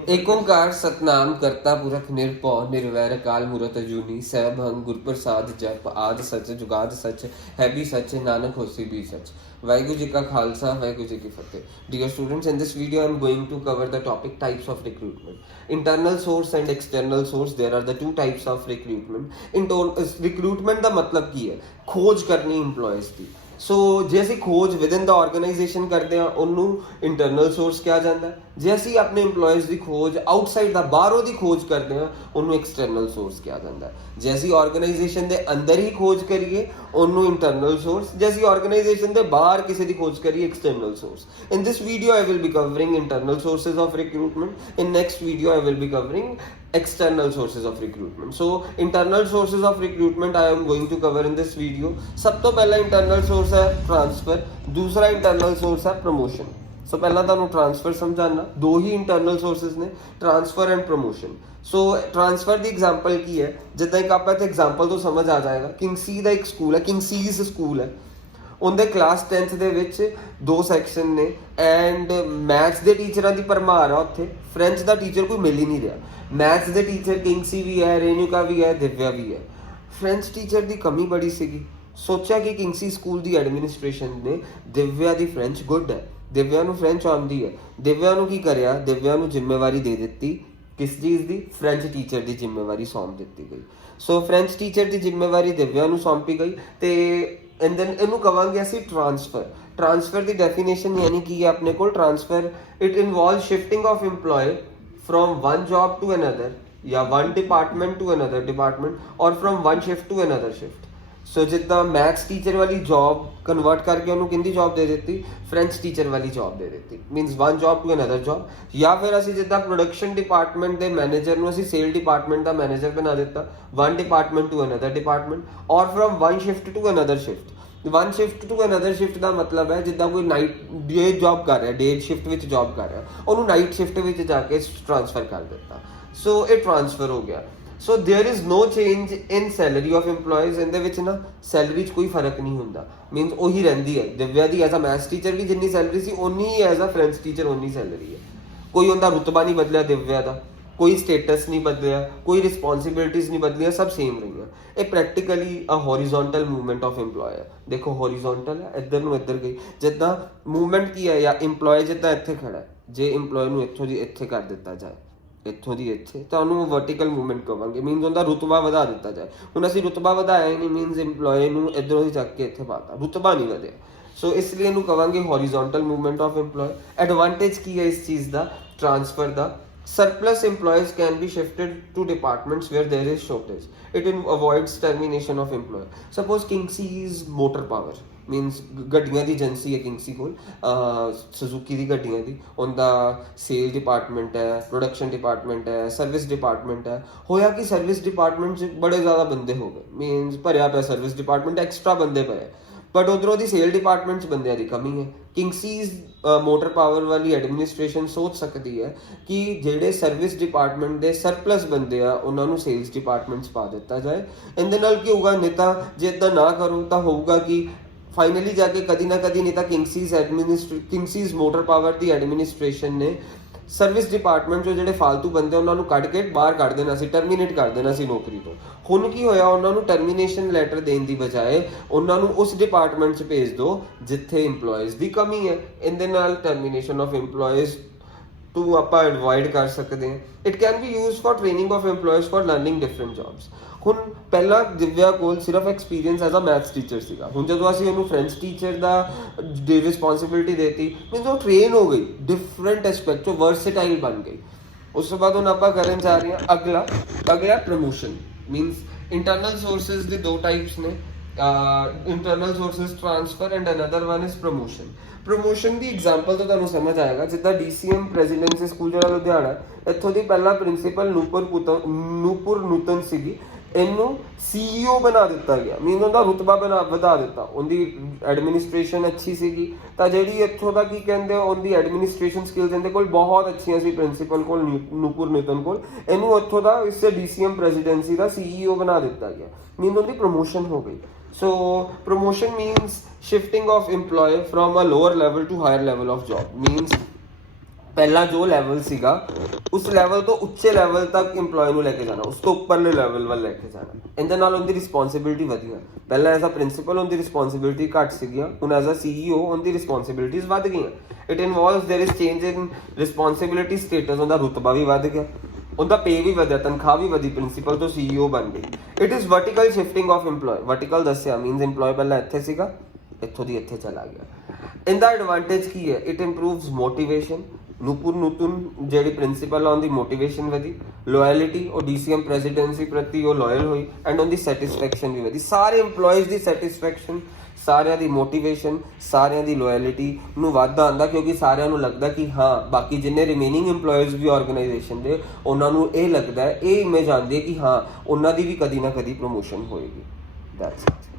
एक ओंकार सतनाम करता पुरख निरभौ निर्वैर अकाल मूरत अजूनी सैभंग गुरप्रसाद जप आद सच जुगाद सच है भी सच नानक होसी भी सच। वाहिगुरु जी का खालसा वाहिगुरु जी की फतेह। Dear students, in this video I am going to cover the topic types of recruitment. Internal source and external source, there are the two types of recruitment. Recruitment ਦਾ मतलब ਕੀ ਹੈ? ਖੋਜ ਕਰਨੀ EMPLOYEES ਦੀ। ਸੋ ਜੇ ਅਸੀਂ ਖੋਜ ਵਿਦਨ ਦਾ ਆਰਗੇਨਾਈਜੇਸ਼ਨ ਕਰਦੇ ਹਾਂ ਉਹਨੂੰ ਇੰਟਰਨਲ ਸੋਰਸ ਕਿਹਾ ਜਾਂਦਾ। ਜੇ ਅਸੀਂ ਆਪਣੇ EMPLOYEES ਦੀ ਖੋਜ ਆਊਟਸਾਈਡ ਦਾ ਬਾਹਰੋਂ ਦੀ ਖੋਜ ਕਰਦੇ ਹਾਂ ਉਹਨੂੰ ਐਕਸਟਰਨਲ ਸੋਰਸ ਕਿਹਾ ਜਾਂਦਾ। ਜੇ ਅਸੀਂ ਆਰਗੇਨਾਈਜੇਸ਼ਨ ਦੇ ਅੰਦਰ ਹੀ ਖੋਜ ਕਰੀਏ ਉਹਨੂੰ ਇੰਟਰਨਲ ਸੋਰਸ, ਜੇ ਅਸੀਂ ਆਰਗੇਨਾਈਜੇਸ਼ਨ ਦੇ ਬਾਹਰ ਕਿਸੇ ਦੀ ਖੋਜ ਕਰੀਏ external source. In this video I will be covering internal sources of recruitment. In next video I will be covering external sources of recruitment. So internal sources of recruitment I am going to cover in this video. सब तो पहला internal source है transfer, दूसरा internal source है promotion. So पहला ਤੁਹਾਨੂੰ transfer ਸਮਝਾਣਾ। ਦੋ ਹੀ internal sources ਨੇ, transfer and promotion. So transfer the example ਕੀ ਹੈ? ਜਿੱਦਾਂ ਇੱਕ ਆਪਾਂ ਇੱਥੇ example ਤੋਂ ਸਮਝ ਆ ਜਾਏਗਾ। ਕਿੰਗਸੀ ਦਾ ਇੱਕ ਸਕੂਲ ਹੈ, ਕਿੰਗਸੀਜ਼ ਸਕੂਲ ਹੈ। ਉਹਦੇ ਕਲਾਸ 10th ਦੇ ਵਿੱਚ ਦੋ ਸੈਕਸ਼ਨ ਨੇ ਐਂਡ ਮੈਥਸ ਦੇ ਟੀਚਰਾਂ ਦੀ ਭਰਮਾਰ ਆ ਉੱਥੇ। ਫ੍ਰੈਂਚ ਦਾ ਟੀਚਰ ਕੋਈ ਮਿਲ ਹੀ ਨਹੀਂ ਰਿਹਾ। ਮੈਥਸ ਦੇ ਟੀਚਰ ਕਿੰਗਸੀ ਵੀ ਹੈ, ਰੇਨੂਕਾ ਵੀ ਹੈ, ਦਿਵਿਆ ਵੀ ਹੈ। ਫ੍ਰੈਂਚ ਟੀਚਰ ਦੀ ਕਮੀ ਬੜੀ ਸੀਗੀ। ਸੋਚਿਆ ਕਿ ਕਿੰਗਸੀ ਸਕੂਲ ਦੀ ਐਡਮਿਨਿਸਟ੍ਰੇਸ਼ਨ ਨੇ ਦਿਵਿਆ ਦੀ ਫ੍ਰੈਂਚ ਗੁੱਡ ਹੈ, ਦਿਵਿਆ ਨੂੰ ਫ੍ਰੈਂਚ ਆਉਂਦੀ ਹੈ। ਦਿਵਿਆ ਨੂੰ ਕੀ ਕਰਿਆ? ਦਿਵਿਆ ਨੂੰ ਜ਼ਿੰਮੇਵਾਰੀ ਦੇ ਦਿੱਤੀ ਕਿਸ ਚੀਜ਼ ਦੀ? ਫ੍ਰੈਂਚ ਟੀਚਰ ਦੀ ਜ਼ਿੰਮੇਵਾਰੀ ਸੌਂਪ ਦਿੱਤੀ ਗਈ। ਸੋ ਫ੍ਰੈਂਚ ਟੀਚਰ ਦੀ ਜ਼ਿੰਮੇਵਾਰੀ ਦਿਵਿਆ ਨੂੰ ਸੌਂਪੀ ਗਈ ਤੇ ਐਂਡ ਦੈਨ ਇਹਨੂੰ ਕਵਾਂਗੇ ਅਸੀਂ ਟ੍ਰਾਂਸਫਰ। ਟ੍ਰਾਂਸਫਰ ਦੀ ਡੈਫੀਨੇਸ਼ਨ ਯਾਨੀ ਕੀ ਹੈ ਆਪਣੇ ਕੋਲ? Transfer it involve shifting of EMPLOYE from one job to another या one department to another department or from one shift to another shift. So ਜਿੱਦਾਂ ਮੈਥਸ ਟੀਚਰ ਵਾਲੀ ਜੌਬ ਕਨਵਰਟ ਕਰਕੇ ਉਹਨੂੰ ਕਿੰਦੀ job ਦੇ ਦਿੱਤੀ? ਫ੍ਰੈਂਚ ਟੀਚਰ ਵਾਲੀ job ਦੇ ਦਿੱਤੀ। Means one job to another job. ਜਾਂ ਫਿਰ ਅਸੀਂ ਜਿੱਦਾਂ ਪ੍ਰੋਡਕਸ਼ਨ ਡਿਪਾਰਟਮੈਂਟ ਦੇ ਮੈਨੇਜਰ ਨੂੰ ਅਸੀਂ ਸੇਲ ਡਿਪਾਰਟਮੈਂਟ ਦਾ ਮੈਨੇਜਰ ਬਣਾ ਦਿੱਤਾ, one department to another department ਔਰ from one shift to another shift. One shift to another shift ਦਾ ਮਤਲਬ ਹੈ ਜਿੱਦਾਂ ਕੋਈ ਨਾਈਟ ਡੇ ਜੌਬ ਕਰ ਰਿਹਾ, ਡੇ ਸ਼ਿਫਟ ਵਿੱਚ ਜੌਬ ਕਰ ਰਿਹਾ, ਉਹਨੂੰ ਨਾਈਟ ਸ਼ਿਫਟ ਵਿੱਚ ਜਾ ਕੇ ਟ੍ਰਾਂਸਫਰ ਕਰ ਦਿੱਤਾ। ਸੋ ਇਹ ਟ੍ਰਾਂਸਫਰ ਹੋ ਗਿਆ। So there is no change in salary of EMPLOYEES। ਇਹਦੇ ਵਿੱਚ ਨਾ ਸੈਲਰੀ 'ਚ ਕੋਈ ਫਰਕ ਨਹੀਂ ਹੁੰਦਾ। ਮੀਨਸ ਉਹੀ ਰਹਿੰਦੀ ਹੈ। ਦਿਵਿਆ ਦੀ ਐਜ਼ ਅ ਮੈਥਸ ਟੀਚਰ ਵੀ ਜਿੰਨੀ ਸੈਲਰੀ ਸੀ ਓਨੀ ਹੀ ਐਜ਼ ਅ ਫ੍ਰੈਂਚ ਟੀਚਰ ਓਨੀ ਸੈਲਰੀ ਹੈ। ਕੋਈ ਉਹਦਾ ਰੁਤਬਾ ਨਹੀਂ ਬਦਲਿਆ ਦਿਵਿਆ ਦਾ, ਕੋਈ ਸਟੇਟਸ ਨਹੀਂ ਬਦਲਿਆ, ਕੋਈ ਰਿਸਪੌਂਸਿਬਿਲਿਟੀਜ਼ ਨਹੀਂ ਬਦਲੀਆਂ, ਸਭ ਸੇਮ ਰਹੀਆਂ। ਇਹ practically a horizontal movement of EMPLOYE ਹੈ। ਦੇਖੋ ਹੌਰੀਜ਼ੋਨਟਲ ਹੈ, ਇੱਧਰ ਨੂੰ ਇੱਧਰ ਗਈ। ਜਿੱਦਾਂ ਮੂਵਮੈਂਟ ਕੀ ਹੈ? ਜਾਂ EMPLOYE ਜਿੱਦਾਂ ਇੱਥੇ ਖੜਾ, ਜੇ EMPLOYE ਨੂੰ ਇੱਥੋਂ ਦੀ ਇੱਥੇ ਕਰ ਦਿੱਤਾ ਜਾਏ, ਇੱਥੋਂ ਦੀ ਇੱਥੇ, ਤਾਂ ਉਹਨੂੰ ਵਰਟੀਕਲ ਮੂਵਮੈਂਟ ਕਵਾਂਗੇ। ਮੀਨਸ ਉਹਦਾ ਰੁਤਬਾ ਵਧਾ ਦਿੱਤਾ ਜਾਏ। ਹੁਣ ਅਸੀਂ ਰੁਤਬਾ ਵਧਾਇਆ ਹੀ ਨਹੀਂ, ਮੀਨਸ EMPLOYE ਨੂੰ ਇੱਧਰੋਂ ਦੀ ਚੱਕ ਕੇ ਇੱਥੇ ਪਾਤਾ, ਰੁਤਬਾ ਨਹੀਂ ਵਧਿਆ। ਸੋ ਇਸ ਲਈ ਇਹਨੂੰ ਕਵਾਂਗੇ horizontal movement of EMPLOYE। Advantage ਕੀ ਹੈ ਇਸ ਚੀਜ਼ ਦਾ? ਟ੍ਰਾਂਸਫਰ ਦਾ surplus employees can be shifted to departments where there is shortage. It avoids termination of employee. Suppose Kingsy's motor power means ਗੱਡੀਆਂ ਦੀ ਏਜੰਸੀ ਹੈ ਕਿੰਗਸੀ ਕੋਲ, ਸੁਜ਼ੂਕੀ ਦੀ ਗੱਡੀਆਂ ਦੀ। ਉਹਦਾ ਸੇਲ ਡਿਪਾਰਟਮੈਂਟ ਹੈ, ਪ੍ਰੋਡਕਸ਼ਨ ਡਿਪਾਰਟਮੈਂਟ ਹੈ, ਸਰਵਿਸ ਡਿਪਾਰਟਮੈਂਟ ਹੈ। ਹੋਇਆ ਕਿ ਸਰਵਿਸ ਡਿਪਾਰਟਮੈਂਟ 'ਚ ਬੜੇ ਜ਼ਿਆਦਾ ਬੰਦੇ ਹੋ ਗਏ, ਮੀਨਸ ਭਰਿਆ ਪਿਆ ਸਰਵਿਸ ਡਿਪਾਰਟਮੈਂਟ, ਐਕਸਟਰਾ ਬੰਦੇ ਪਏ। ਬਟ ਉਧਰੋਂ ਦੀ ਸੇਲ ਡਿਪਾਰਟਮੈਂਟ 'ਚ ਬੰਦਿਆਂ ਦੀ ਕਮੀ ਹੈ। ਕਿੰਗਸੀਜ਼ ਮੋਟਰ ਪਾਵਰ ਵਾਲੀ ਐਡਮਿਨਿਸਟ੍ਰੇਸ਼ਨ ਸੋਚ ਸਕਦੀ ਹੈ ਕਿ ਜਿਹੜੇ ਸਰਵਿਸ ਡਿਪਾਰਟਮੈਂਟ ਦੇ ਸਰਪਲਸ ਬੰਦੇ ਆ ਉਹਨਾਂ ਨੂੰ ਸੇਲਸ ਡਿਪਾਰਟਮੈਂਟ 'ਚ ਪਾ ਦਿੱਤਾ ਜਾਏ। ਇਹਦੇ ਨਾਲ ਕੀ ਹੋਊਗਾ? ਨਹੀਂ ਤਾਂ ਜੇ ਇੱਦਾਂ ਨਾ ਕਰੋ ਤਾਂ ਹੋਊਗਾ ਕਿ ਫਾਈਨਲੀ ਜਾ ਕੇ ਕਦੀ ਨਾ ਕਦੀ ਨਹੀਂ ਤਾਂ ਕਿੰਗਸੀਜ਼ ਮੋਟਰ ਪਾਵਰ ਦੀ ਐਡਮਿਨਿਸਟ੍ਰੇਸ਼ਨ ਨੇ ਸਰਵਿਸ ਡਿਪਾਰਟਮੈਂਟ 'ਚੋਂ ਜਿਹੜੇ ਫਾਲਤੂ ਬੰਦੇ ਉਹਨਾਂ ਨੂੰ ਕੱਢ ਕੇ ਬਾਹਰ ਕੱਢ ਦੇਣਾ ਸੀ, ਟਰਮੀਨੇਟ ਕਰ ਦੇਣਾ ਸੀ ਨੌਕਰੀ ਤੋਂ। ਹੁਣ ਕੀ ਹੋਇਆ? ਉਹਨਾਂ ਨੂੰ ਟਰਮੀਨੇਸ਼ਨ ਲੈਟਰ ਦੇਣ ਦੀ ਬਜਾਏ ਉਹਨਾਂ ਨੂੰ ਉਸ ਡਿਪਾਰਟਮੈਂਟ 'ਚ ਭੇਜ ਦਿਓ ਜਿੱਥੇ EMPLOYEES ਦੀ ਕਮੀ ਹੈ। ਇਹਦੇ ਨਾਲ ਟਰਮੀਨੇਸ਼ਨ ਆਫ EMPLOYEES ਤੋਂ ਆਪਾਂ ਅਵੋਇਡ ਕਰ ਸਕਦੇ ਹਾਂ। It can be used for training of EMPLOYEES for learning different jobs. ਹੁਣ ਪਹਿਲਾਂ ਦਿਵਿਆ ਕੋਲ ਸਿਰਫ experience as a maths teacher ਸੀਗਾ। ਹੁਣ ਜਦੋਂ ਅਸੀਂ ਉਹਨੂੰ ਫ੍ਰੈਂਚ ਟੀਚਰ ਦਾ ਰਿਸਪੌਂਸਿਬਿਲਿਟੀ ਦੇਤੀ, ਮੀਨਸ ਉਹ ਟ੍ਰੇਨ ਹੋ ਗਈ, ਡਿਫਰੈਂਟ ਐਸਪੈਕਟ 'ਚੋਂ ਵਰਸੇਟਾਈਲ ਬਣ ਗਈ। ਉਸ ਤੋਂ ਬਾਅਦ ਹੁਣ ਆਪਾਂ ਕਰਨ ਜਾ ਰਹੇ ਹਾਂ ਅਗਲਾ ਪ੍ਰਮੋਸ਼ਨ। ਮੀਨਸ ਇੰਟਰਨਲ ਸੋਰਸਿਸ ਦੇ ਦੋ ਟਾਈਪਸ ਨੇ, internal sources transfer and another one is promotion. Promotion the example ਤੋਂ ਤੁਹਾਨੂੰ ਸਮਝ ਆਏਗਾ। ਜਿੱਦਾਂ DCM ਪ੍ਰੈਜ਼ੀਡੈਂਸੀ ਸਕੂਲ ਜਿਹੜਾ ਲੁਧਿਆਣਾ, ਇੱਥੋਂ ਦੀ ਪਹਿਲਾਂ ਪ੍ਰਿੰਸੀਪਲ ਨੂਪੁਰ ਨੂਤਨ ਸੀਗੀ, ਇਹਨੂੰ CEO ਬਣਾ ਦਿੱਤਾ ਗਿਆ। ਮੀਨ ਉਹਦਾ ਰੁਤਬਾ ਵਧਾ ਦਿੱਤਾ। ਉਹਦੀ ਐਡਮਿਨਿਸਟ੍ਰੇਸ਼ਨ ਅੱਛੀ ਸੀਗੀ ਤਾਂ ਜਿਹੜੀ ਇੱਥੋਂ ਦਾ ਕੀ ਕਹਿੰਦੇ ਉਹਦੀ ਐਡਮਿਨਿਸਟ੍ਰੇਸ਼ਨ ਸਕਿੱਲਸ ਇਹਦੇ ਕੋਲ ਬਹੁਤ ਅੱਛੀਆਂ ਸੀ ਪ੍ਰਿੰਸੀਪਲ ਕੋਲ, ਨੂਪੁਰ ਨੂਤਨ ਕੋਲ। ਇਹਨੂੰ ਇੱਥੋਂ ਦਾ ਇਸ DCM ਪ੍ਰੈਜ਼ੀਡੈਂਸੀ ਦਾ CEO ਬਣਾ ਦਿੱਤਾ ਗਿਆ। ਮੀਨ ਉਹਦੀ ਪ੍ਰਮੋਸ਼ਨ ਹੋ ਗਈ। So promotion means shifting of employee from a lower level to higher level of job. Means ਪਹਿਲਾ ਜੋ ਲੈਵਲ ਸੀਗਾ ਉਸ ਲੈਵਲ ਤੋਂ ਉੱਚੇ ਲੈਵਲ ਤੱਕ EMPLOYE ਨੂੰ ਲੈ ਕੇ ਜਾਣਾ, ਉਸ ਤੋਂ ਉੱਪਰਲੇ ਲੈਵਲ ਵੱਲ ਲੈ ਕੇ ਜਾਣਾ। ਇਹਦੇ ਨਾਲ ਉਹਦੀ ਰਿਸਪੌਂਸਿਬਿਲਿਟੀ ਵਧੀਆਂ। ਪਹਿਲਾਂ ਐਜ਼ ਅ ਪ੍ਰਿੰਸੀਪਲ ਉਹਦੀ ਰਿਸਪੌਂਸਿਬਿਲਿਟੀ ਘੱਟ ਸੀਗੀਆਂ, ਹੁਣ ਐਜ਼ ਅ CEO ਉਹਦੀ ਰਿਸਪੌਂਸਿਬਿਲਿਟੀਜ਼ ਵੱਧ ਗਈਆਂ। It involves there is change in responsibility status, ਉਹਦਾ ਰੁਤਬਾ ਵੀ ਵੱਧ ਗਿਆ, ਉਹਦਾ ਪੇ ਵੀ ਵਧਿਆ, ਤਨਖਾਹ ਵੀ ਵਧੀ, ਪ੍ਰਿੰਸੀਪਲ ਤੋਂ CEO ਬਣ ਗਈ। It is vertical shifting of EMPLOYE। Vertical ਦੱਸਿਆ ਮੀਨਸ EMPLOYE ਪਹਿਲਾਂ ਇੱਥੇ ਸੀਗਾ, ਇੱਥੋਂ ਦੀ ਇੱਥੇ ਚਲਾ ਗਿਆ। ਇਹਦਾ ਐਡਵਾਂਟੇਜ ਕੀ ਹੈ? It ਇੰਪਰੂਵਸ motivation. ਨੂਤਨ ਜਿਹੜੀ ਪ੍ਰਿੰਸੀਪਲ ਆ ਉਹਦੀ ਮੋਟੀਵੇਸ਼ਨ ਵਧੀ, ਲੋਇਲਿਟੀ, ਉਹ DCM ਪ੍ਰੈਜ਼ੀਡੈਂਸੀ ਪ੍ਰਤੀ ਉਹ ਲੋਇਲ ਹੋਈ, ਐਂਡ ਉਹਦੀ ਸੈਟਿਸਫੈਕਸ਼ਨ ਵੀ ਵਧੀ। ਸਾਰੇ EMPLOYEਜ਼ ਦੀ ਸੈਟਿਸਫੈਕਸ਼ਨ, ਸਾਰਿਆਂ ਦੀ ਮੋਟੀਵੇਸ਼ਨ, ਸਾਰਿਆਂ ਦੀ ਲੋਇਲਿਟੀ ਨੂੰ ਵਾਧਾ ਆਉਂਦਾ, ਕਿਉਂਕਿ ਸਾਰਿਆਂ ਨੂੰ ਲੱਗਦਾ ਕਿ ਹਾਂ ਬਾਕੀ ਜਿੰਨੇ ਰਿਮੇਨਿੰਗ EMPLOYEਜ਼ ਵੀ ਆਰਗੇਨਾਈਜੇਸ਼ਨ ਦੇ, ਉਹਨਾਂ ਨੂੰ ਇਹ ਲੱਗਦਾ ਹੈ, ਇਹ ਇਮੇਜ ਆਉਂਦੀ ਹੈ ਕਿ ਹਾਂ ਉਹਨਾਂ ਦੀ ਵੀ ਕਦੀ ਨਾ ਕਦੀ ਪ੍ਰਮੋਸ਼ਨ ਹੋਏਗੀ। That's it.